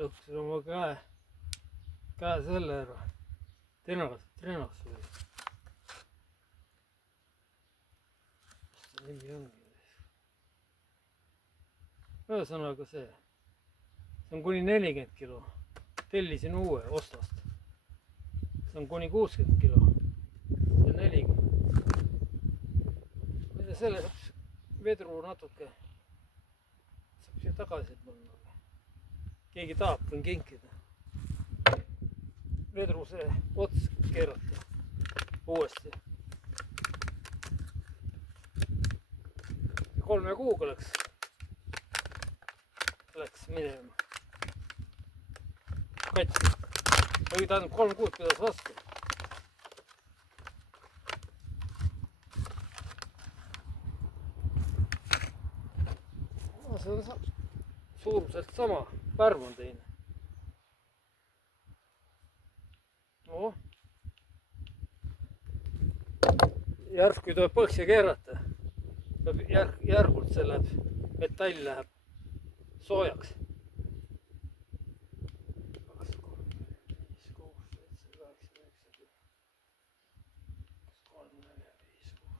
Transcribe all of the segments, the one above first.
lõhkusin oma käe selle ära. Trenas või. Mis ta nimi ongi? Ühesõnaga see on kuni 40 kilo. Tellisin uue Ostast. See on kuni 60 kilo. See 40. Ja selle saab vedru natuke saab siia tagasi panna. Keegi tahab, võin kinkida. Vedru see ots keerata uuesti. 3 kuuga läks minema. Kats. Või tähendab 3 kuud pidas vastu. See on suuruselt sama, värv on teine. No. Järsku ei tuleb põhja keerata. Järgult see läheb, metall läheb soojaks. 2, 3, 4, 5, 6, 7, 8, 9, 10. 3, 4, 5, 6.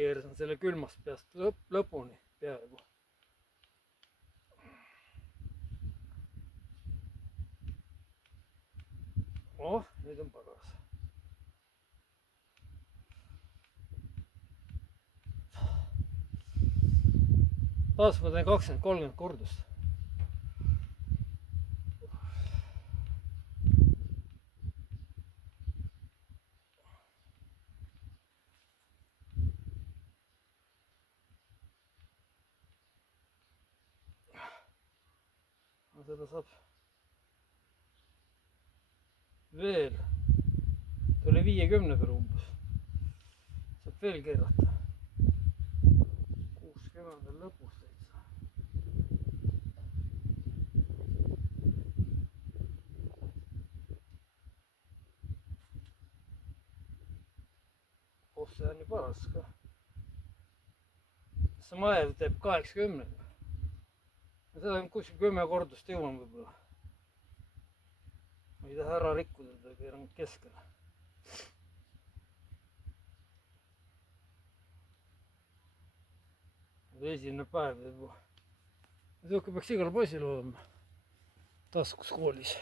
Keerasin selle külmast peast lõpuni peaaegu. Oh, nüüd on paras. Taas ma teen 20-30 kordust. Seda saab veel, ta oli 50 peal umbes, saab veel keerata, 60 lõpus täitsa. Oh, see on ju paras ka. See maev teeb 80. Seda on kuskil 10 kordust jõuan võib-olla. Ma ei taha ära rikkuda, ta keeran keskele. Esimene päev teeb. Niisugune peaks igal poisil olema taskus koolis.